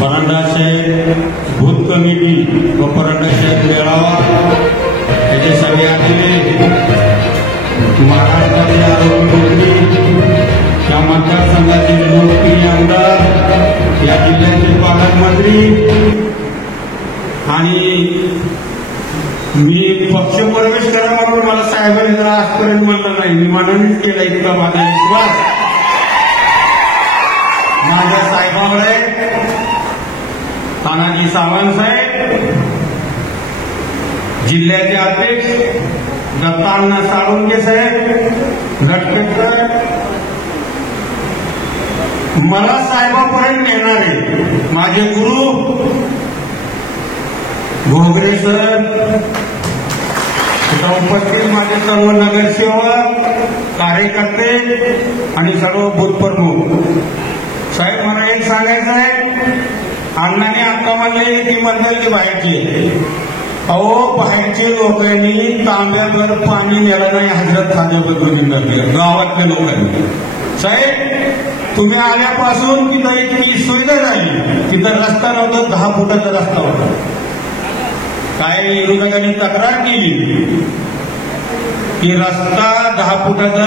परांडा साहेब भूत कमिटी व परांडा साहेब मेळावा याचे सगळे आलेले महाराष्ट्रातील आरोग्यमंत्री या मतदारसंघाचे लोकप्रिय आमदार या जिल्ह्याचे पालकमंत्री आणि मी पक्ष प्रवेश करा म्हणून मला साहेबांनी जरा आजपर्यंत म्हणलं नाही, मी मनानेच केला इतका माझा विश्वास माझ्या साहेबांवर आहे. तानाजी सावंत साहेब जिल्ह्याचे अध्यक्ष, दत्तांना साळुंके साहेब, झटकेकर मला साहेबापर्यंत नेणारे माझे गुरु घोगरे सर, उपस्थित माझे सर्व नगरसेवक, कार्यकर्ते आणि सर्व बूथ प्रमुख साहेब, मला एक सांगायचं आहे. अण्णाने आत्ता म्हणले की म्हणताल की बाहेरचे, अहो बाहेरचे लोकांनी तांब्याभर पाणी नेलं नाही हजरत खाद्याबद्दल गावातल्या लोकांनी. साहेब तुम्ही आल्यापासून तिथं इतकी सुविधा झाली, तिथं रस्ता नव्हता, 10 फुटाचा रस्ता होता. काय विरोधकांनी तक्रार केली की रस्ता 10 फुटाचा,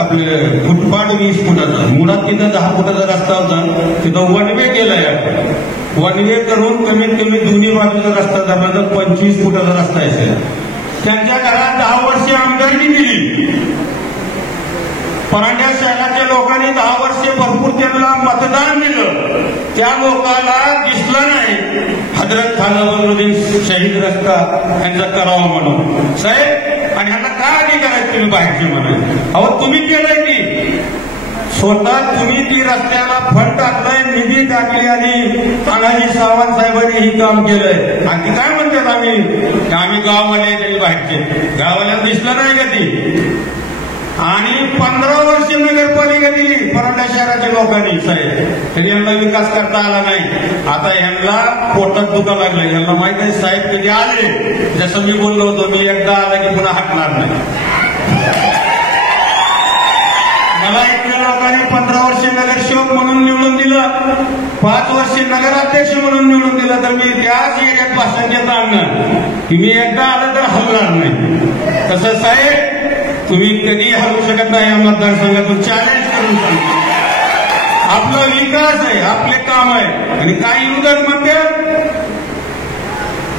आपले फुटपाथ 20 फुटाचा, मुळात तिथं 10 फुटाचा रस्ता होता, तिथं वन वे केलाय. वन वे करून कमीत कमी दोन्ही बाजूचा रस्ता धरला 25 फुटाचा रस्ता आहे. त्यांच्या घरात 10 वर्षे आमदारकी दिली. परांड्या शहराच्या लोकांनी 10 वर्षे भरपूर त्यांना मतदान दिलं. त्या लोकांना दिसलं नाही हजरत खानावरुद्दीन शहीद रस्ता यांचा करावा म्हणून. साहेब आणि ह्यांना काय अधिकार आहेत तुम्ही बाहेरचे म्हणाले? अहो तुम्ही केलंय की स्वतः तुम्ही ती रस्त्याला फंड टाकलाय, निधी टाकली आणि तानाजी सावंत साहेबांनी ही काम केलंय. आणि ती काय म्हणतात आम्ही गाववाले त्यांनी बाहेरचे, गाववाल्यांना दिसलं नाही का ती? आणि 15 वर्षे नगरपालिका दिली परांडा शहराच्या लोकांनी. साहेब तरी यांना विकास करता आला नाही. आता यांना पोटात दुखा लागलं. यांना माहित आहे साहेब कधी आले, जसं मी बोललो होतो, मी एकदा आला की पुन्हा हटणार नाही. मला इथल्या लोकांनी 15 वर्षे नगरसेवक म्हणून निवडून दिलं, 5 वर्षे नगराध्यक्ष म्हणून निवडून दिलं, तर मी त्याच एरियात भाषण देता आणणार की मी एकदा आलं तर हलणार नाही. तसं साहेब तुम्ही कधी हलवू शकत नाही. या मतदारसंघातून चॅलेंज करून सांगतो, आपला विकास आहे, आपले काम आहे. आणि काही विरोधक म्हणतात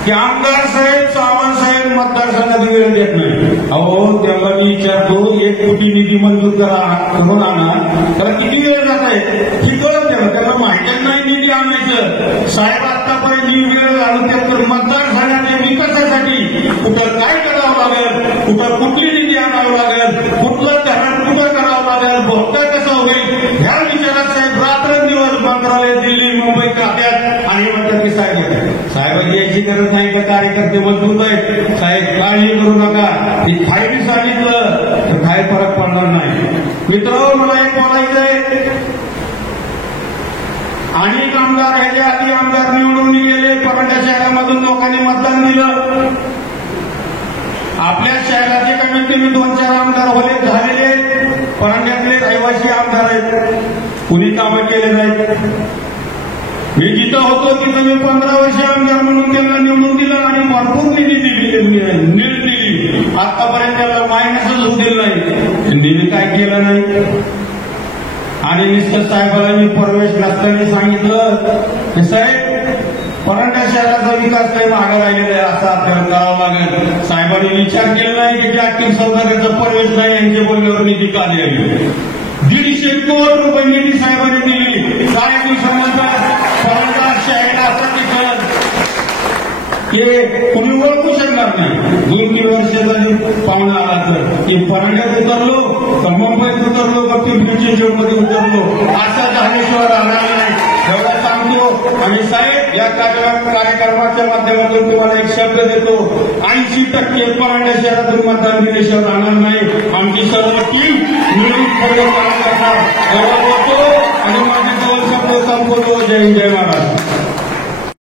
की आमदार साहेब, सावंत साहेब मतदारसंघात वेळ देत नाही. अहो तेव्हा मी विचारतो, 1 कोटी निधी मंजूर करून आणा, त्याला किती वेळ जात आहे ही कळत द्या. त्यांना माहितीच नाही निधी आणायचं. साहेब आतापर्यंत वेळ घालून त्यात मतदारसंघाच्या विकासासाठी कुठं काय करावं लागेल, कुठं कुठली निधी आणावं लागेल, कुठलं धरण कुठं करावं लागेल, भोगता कसं होईल, ह्या विचारात साहेब रात्रंदिवस मंत्रालय, दिल्ली, मुंबई खात्यात आणि म्हणतात की साहेबांची याची गरज नाही का, कार्यकर्ते मजबूत आहेत. साहेब काळजी करू नका, ही फायली सांगितलं तर काय फरक पडणार नाही. मित्र मला एक बोलायचं आहे, अनेक आमदार ह्याच्या आधी आमदार निवडून गेले, परांडा शहरामधून लोकांनी मतदान दिलं. आपल्या शहराचे कमीत कमी 2-4 आमदार झालेले परांड्यातले रहिवासी आमदार आहेत, कुणी कामं केले नाहीत. मी जिथं होतो तिथं मी 15 वर्षे आमदार म्हणून त्यांना निवडून दिलं आणि भरपूर निधी दिली. आतापर्यंत त्याला मायनसच होऊ दिलं नाही. त्यांनी काय केलं नाही. आणि मिस्टर साहेबांना मी प्रवेश नसताना सांगितलं की साहेब परांडा शहराचा विकास काही मागे राहिलेला आहे, असं आपल्याला करावं लागेल. साहेबांनी विचार केला नाही की ज्या टीम सौदागरचा प्रवेश नाही यांच्या बोलण्यावर निधी का द्यावी. 150 कोटी रुपये निधी साहेबांनी दिली. काय दिवसानंतर परांडा शहराला असं दिसलं की कुणी ओळखू शकणार नाही. 2-3 वर्ष जरी पाहुणा आला तर की परांड्यात उतरलो तर मुंबईत उतरलो का पिंपरी चिंचवडमध्ये उतरलो, असं झाल्याशिवाय राहणार नाही एवढं सांगतो. आणि साहेब या कार्यक्रमाच्या माध्यमातून तुम्हाला एक शब्द देतो, 80% परांड्या शहरातून मतदान दिल्याशिवाय राहणार नाही. आमची सर्व टीम मिळून काम करणार एवढं बोलतो आणि माझे 2 शब्द संपवतो. जय हिंद, जय महाराष्ट्र.